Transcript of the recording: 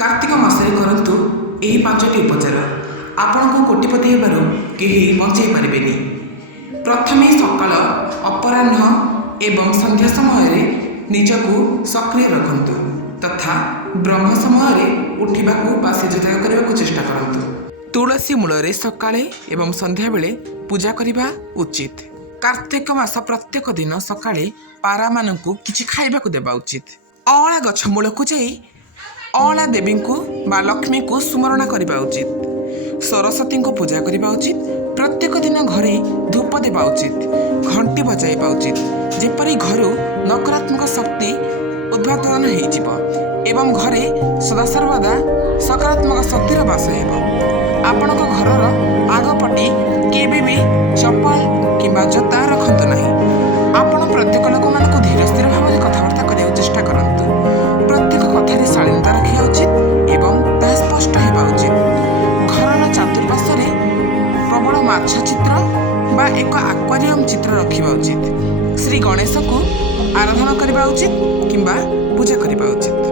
कार्तिक मासरे करंतु एही पांचटी उपचार आपणको कोटिपति हेबारु केही बंचाई पारिबेनी। प्रथमे सकाळ अपराह्न एवं संध्या समय निजकु सक्रिय रखंतु तथा ब्रह्म समय उठिबाकू बा सिजत्याग करबाकू चेष्टा करंतु। तुलसी मूल सकाळे एवं संध्या बेले पूजा करबा उचित। कार्तिक मास प्रत्येक दिन सकाळे पारा मानकू किछि खाइबाकू देबा उचित। अळा गछ मूलकू जाई अळा देवी को बा लक्ष्मी को स्मरण करबा उचित। सरस्वती को पूजा करबा उचित। प्रत्येक दिन घरे धूप देबा उचित। घंटी बजाइबा उचित जेपरि घरु नकारात्मक शक्ति उद्घाटन होइजिबो एवं घरे सदासर्वदा सकारात्मक शक्तिर बास हेबो। आपणक घरर आगपटे केबे भी चप्पल किंबा जोता रखंतु नाही। आपण प्रत्येक लोक मानकु धीर स्थिर भाव कथबार्ता करने चेष्टा करंतु। प्रत्येक कथारे शालीनता रखा उचित एवं ताहा स्पष्ट हेबा उचित। घरर चतुर्पार्श्वरे प्रबल माछ चित्र बा एक आक्वारियम चित्र रखा उचित। श्री गणेश को आराधना करबा उचित किंबा पूजा करबा उचित।